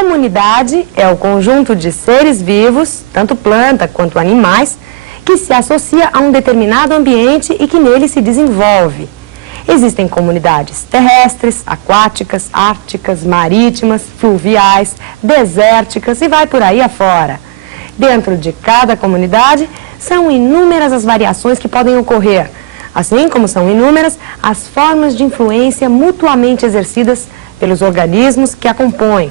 comunidade é o conjunto de seres vivos, tanto planta quanto animais, que se associa a um determinado ambiente e que nele se desenvolve. Existem comunidades terrestres, aquáticas, árticas, marítimas, fluviais, desérticas e vai por aí afora. Dentro de cada comunidade, são inúmeras as variações que podem ocorrer, assim como são inúmeras as formas de influência mutuamente exercidas pelos organismos que a compõem.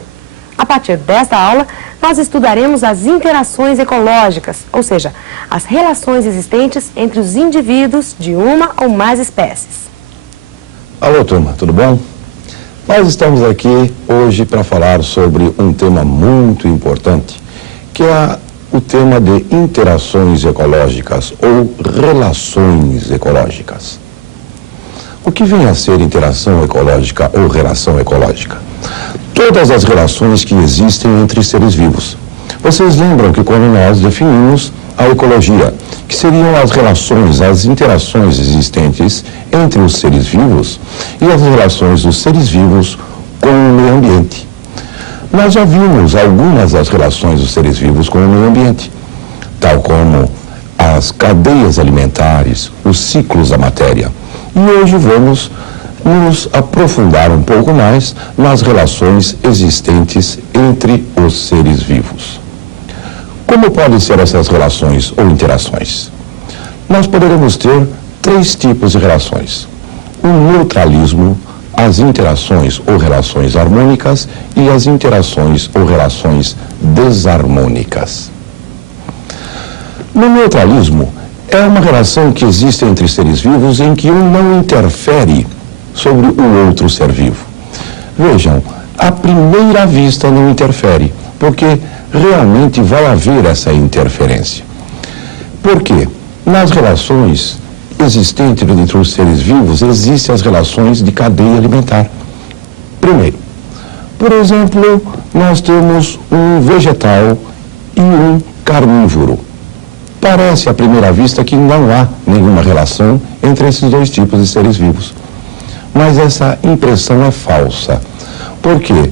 A partir desta aula, nós estudaremos as interações ecológicas, ou seja, as relações existentes entre os indivíduos de uma ou mais espécies. Alô, turma, tudo bom? Nós estamos aqui hoje para falar sobre um tema muito importante, que é o tema de interações ecológicas ou relações ecológicas. O que vem a ser interação ecológica ou relação ecológica? Todas as relações que existem entre seres vivos. Vocês lembram que quando nós definimos a ecologia, que seriam as relações, as interações existentes entre os seres vivos e as relações dos seres vivos com o meio ambiente. Nós já vimos algumas das relações dos seres vivos com o meio ambiente, tal como as cadeias alimentares, os ciclos da matéria. E hoje vamos nos aprofundar um pouco mais nas relações existentes entre os seres vivos. Como podem ser essas relações ou interações? Nós poderemos ter três tipos de relações: o neutralismo, as interações ou relações harmônicas e as interações ou relações desarmônicas. No neutralismo, é uma relação que existe entre seres vivos em que um não interfere sobre o outro ser vivo. Vejam, à primeira vista não interfere, porque realmente vai haver essa interferência. Por quê? Nas relações existentes entre os seres vivos, existem as relações de cadeia alimentar. Primeiro, por exemplo, nós temos um vegetal e um carnívoro. Parece à primeira vista que não há nenhuma relação entre esses dois tipos de seres vivos. Mas essa impressão é falsa, porque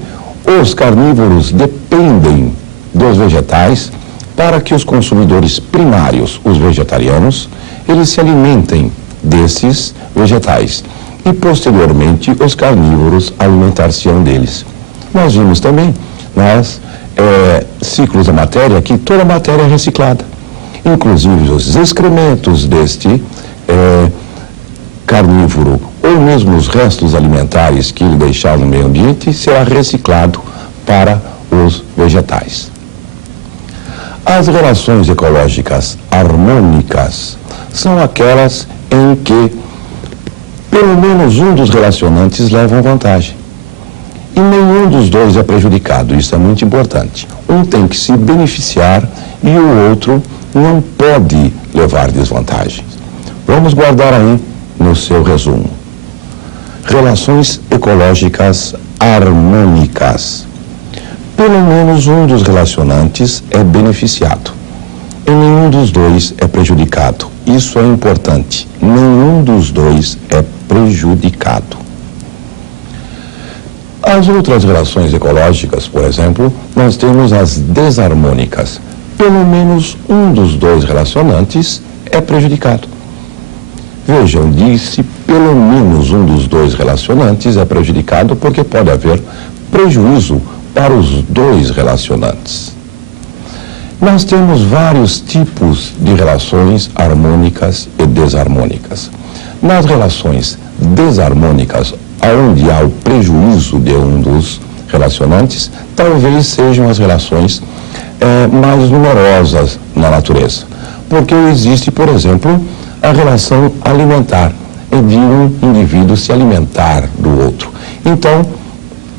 os carnívoros dependem dos vegetais para que os consumidores primários, os vegetarianos, eles se alimentem desses vegetais e, posteriormente, os carnívoros alimentar-se-ão deles. Nós vimos também nas ciclos da matéria que toda a matéria é reciclada, inclusive os excrementos deste carnívoro ou mesmo os restos alimentares que ele deixar no meio ambiente será reciclado para os vegetais. As relações ecológicas harmônicas são aquelas em que pelo menos um dos relacionantes leva vantagem e nenhum dos dois é prejudicado. Isso é muito importante. Um tem que se beneficiar e o outro não pode levar desvantagens. Vamos guardar aí no seu resumo. Relações ecológicas harmônicas. Pelo menos um dos relacionantes é beneficiado e nenhum dos dois é prejudicado. Isso é importante. Nenhum dos dois é prejudicado. As outras relações ecológicas, por exemplo, nós temos as desarmônicas. Pelo menos um dos dois relacionantes é prejudicado. Vejam, disse pelo menos um dos dois relacionantes é prejudicado porque pode haver prejuízo para os dois relacionantes. Nós temos vários tipos de relações harmônicas e desarmônicas. Nas relações desarmônicas, onde há o prejuízo de um dos relacionantes, talvez sejam as relações mais numerosas na natureza. Porque existe, por exemplo, a relação alimentar, de um indivíduo se alimentar do outro. Então,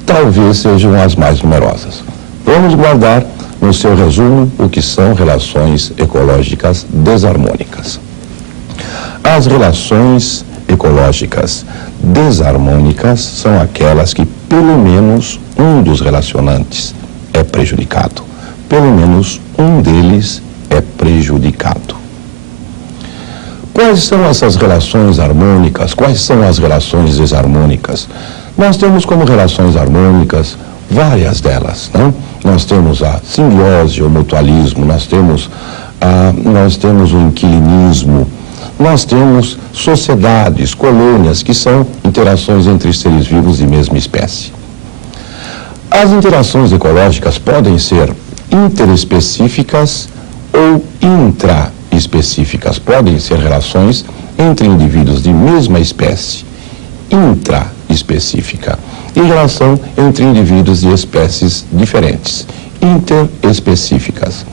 talvez sejam as mais numerosas. Vamos guardar no seu resumo o que são relações ecológicas desarmônicas. As relações ecológicas desarmônicas são aquelas que pelo menos um dos relacionantes é prejudicado. Pelo menos um deles é prejudicado. Quais são essas relações harmônicas? Quais são as relações desarmônicas? Nós temos como relações harmônicas várias delas, não? Nós temos a simbiose, o mutualismo, nós temos o inquilinismo, nós temos sociedades, colônias, que são interações entre seres vivos de mesma espécie. As interações ecológicas podem ser interespecíficas ou intraespecíficas, podem ser relações entre indivíduos de mesma espécie, intraespecífica, e relação entre indivíduos de espécies diferentes, interespecíficas.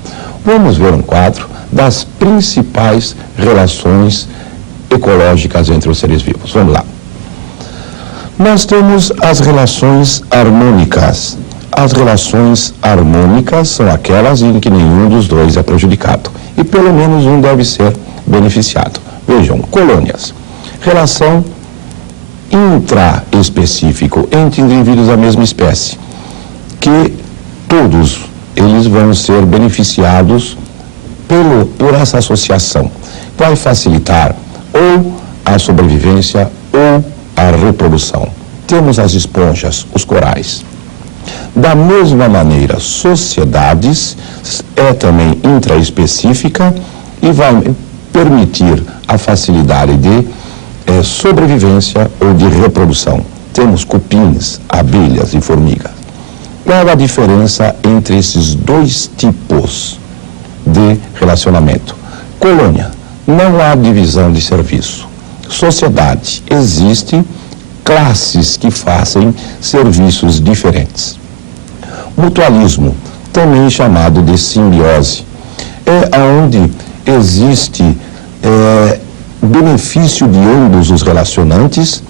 Vamos ver um quadro das principais relações ecológicas entre os seres vivos. Vamos lá. Nós temos as relações harmônicas. As relações harmônicas são aquelas em que nenhum dos dois é prejudicado e pelo menos um deve ser beneficiado. Vejam, colônias. Relação intraespecífico entre indivíduos da mesma espécie, que todos eles vão ser beneficiados por essa associação. Vai facilitar ou a sobrevivência ou a reprodução. Temos as esponjas, os corais. Da mesma maneira, sociedades é também intraespecífica e vai permitir a facilidade de sobrevivência ou de reprodução. Temos cupins, abelhas e formigas. Qual a diferença entre esses dois tipos de relacionamento? Colônia, não há divisão de serviço. Sociedade, existem classes que fazem serviços diferentes. Mutualismo, também chamado de simbiose, é onde existe benefício de ambos os relacionantes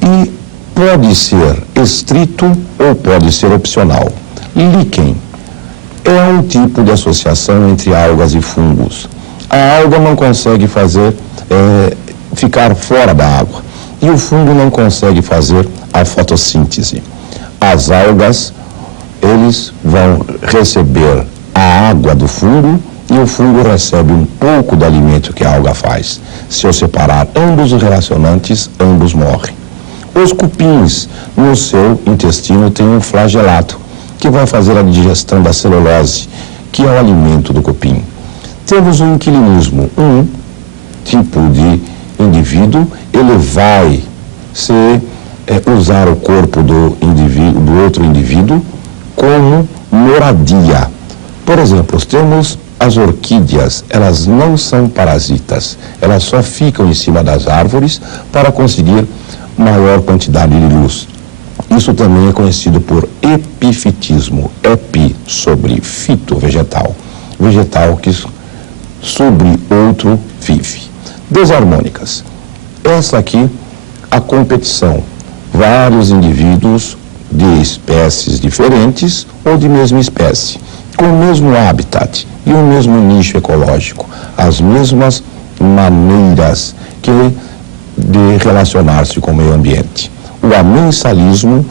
e pode ser estrito ou pode ser opcional. Líquen é um tipo de associação entre algas e fungos. A alga não consegue ficar fora da água e o fungo não consegue fazer a fotossíntese. As algas, eles vão receber a água do fungo e o fungo recebe um pouco do alimento que a alga faz. Se eu separar ambos os relacionantes, ambos morrem. Os cupins, no seu intestino, têm um flagelato, que vai fazer a digestão da celulose, que é o alimento do cupim. Temos o inquilinismo, um tipo de indivíduo, ele vai usar o corpo do outro indivíduo como moradia. Por exemplo, temos as orquídeas, elas não são parasitas, elas só ficam em cima das árvores para conseguir maior quantidade de luz. Isso também é conhecido por epifitismo. Epi, sobre, fito, vegetal. Vegetal que sobre outro vive. Desarmônicas. Essa aqui, a competição. Vários indivíduos de espécies diferentes ou de mesma espécie, com o mesmo habitat e o mesmo nicho ecológico, as mesmas maneiras de relacionar-se com o meio ambiente. O amensalismo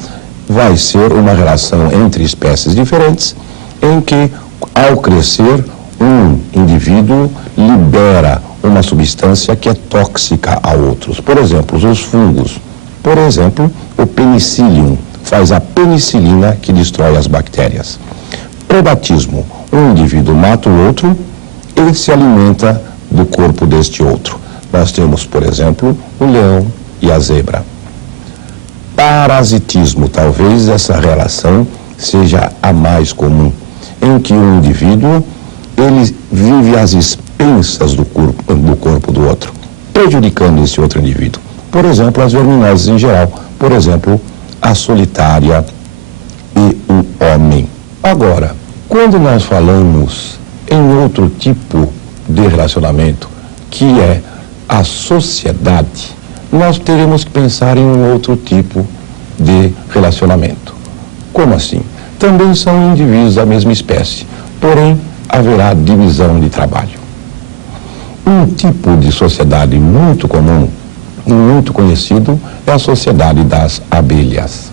vai ser uma relação entre espécies diferentes, em que, ao crescer, um indivíduo libera uma substância que é tóxica a outros. Por exemplo, os fungos. Por exemplo, o penicillium faz a penicilina que destrói as bactérias. Predatismo. Um indivíduo mata o outro e se alimenta do corpo deste outro. Nós temos, por exemplo, o leão e a zebra. Parasitismo. Talvez essa relação seja a mais comum, em que um indivíduo ele vive às expensas do corpo do outro, prejudicando esse outro indivíduo. Por exemplo, as verminoses em geral. Por exemplo, a solitária e o homem. Agora, quando nós falamos em outro tipo de relacionamento, que é a sociedade, nós teremos que pensar em um outro tipo de relacionamento. Como assim? Também são indivíduos da mesma espécie, porém haverá divisão de trabalho. Um tipo de sociedade muito comum e muito conhecido é a sociedade das abelhas.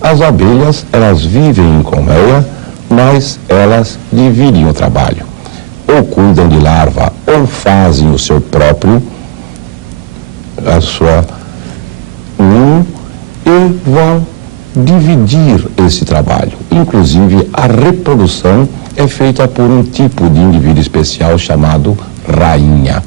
As abelhas, elas vivem em colmeia, mas elas dividem o trabalho. Ou cuidam de larva, ou fazem o seu próprio, a sua ninho, e vão dividir esse trabalho. Inclusive, a reprodução é feita por um tipo de indivíduo especial chamado rainha.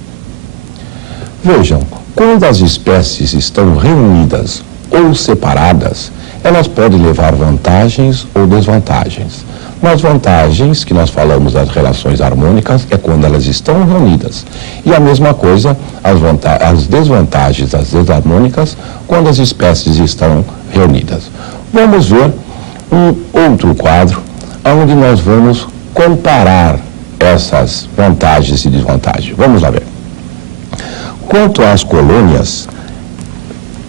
Vejam, quando as espécies estão reunidas ou separadas, elas podem levar vantagens ou desvantagens. Nas vantagens, que nós falamos das relações harmônicas, é quando elas estão reunidas. E a mesma coisa, as desvantagens, as desarmônicas, quando as espécies estão reunidas. Vamos ver um outro quadro, onde nós vamos comparar essas vantagens e desvantagens. Vamos lá ver. Quanto às colônias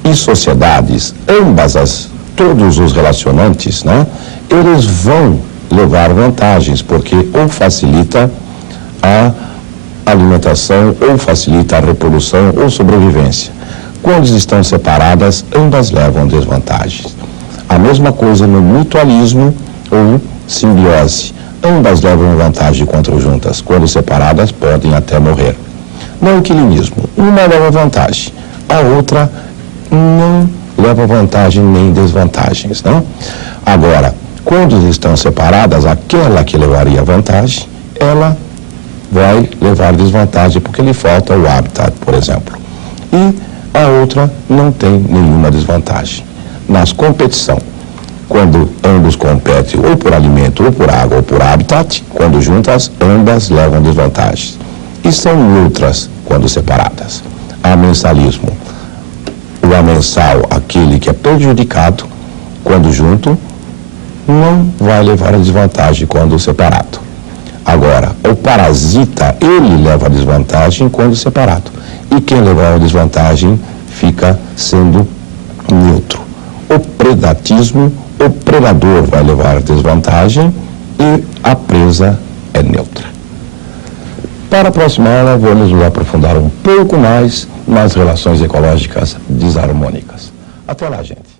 e sociedades, todos os relacionantes, né, eles vão levar vantagens, porque ou facilita a alimentação, ou facilita a reprodução ou sobrevivência. Quando estão separadas, ambas levam desvantagens. A mesma coisa no mutualismo ou simbiose. Ambas levam vantagem quando juntas. Quando separadas, podem até morrer. No equilinismo, uma leva vantagem, a outra não leva vantagem nem desvantagens, não? Agora, quando estão separadas, aquela que levaria vantagem, ela vai levar desvantagem, porque lhe falta o hábitat, por exemplo. E a outra não tem nenhuma desvantagem. Nas competição, quando ambos competem ou por alimento, ou por água, ou por habitat, quando juntas, ambas levam desvantagens. E são neutras quando separadas. Amensalismo. O amensal, aquele que é prejudicado, quando junto, não vai levar a desvantagem quando separado. Agora, o parasita, ele leva a desvantagem quando separado. E quem levar a desvantagem fica sendo neutro. O predatismo, o predador vai levar a desvantagem e a presa é neutra. Para a próxima aula, vamos nos aprofundar um pouco mais nas relações ecológicas desarmônicas. Até lá, gente.